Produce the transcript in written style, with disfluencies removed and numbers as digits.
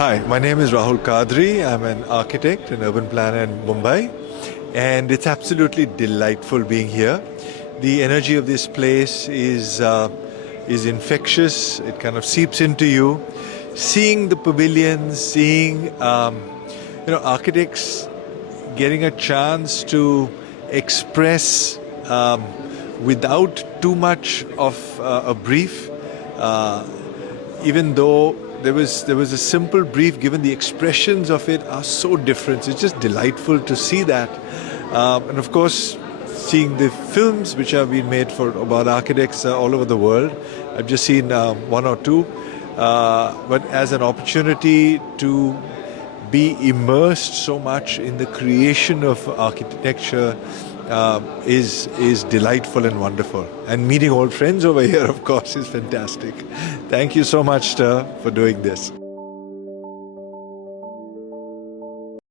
Hi, my name is Rahul Kadri. I'm an architect and urban planner in Mumbai, and it's absolutely delightful being here. The energy of this place is infectious. It kind of seeps into you. Seeing the pavilions, seeing architects getting a chance to express without too much of a brief. Even though there was a simple brief given, the expressions of it are so different. It's just delightful to see that, and of course, seeing the films which have been made for about architects all over the world. I've just seen one or two, but as an opportunity to be immersed so much in the creation of architecture is delightful and wonderful. And meeting old friends over here, of course, is fantastic. Thank you so much, for doing this.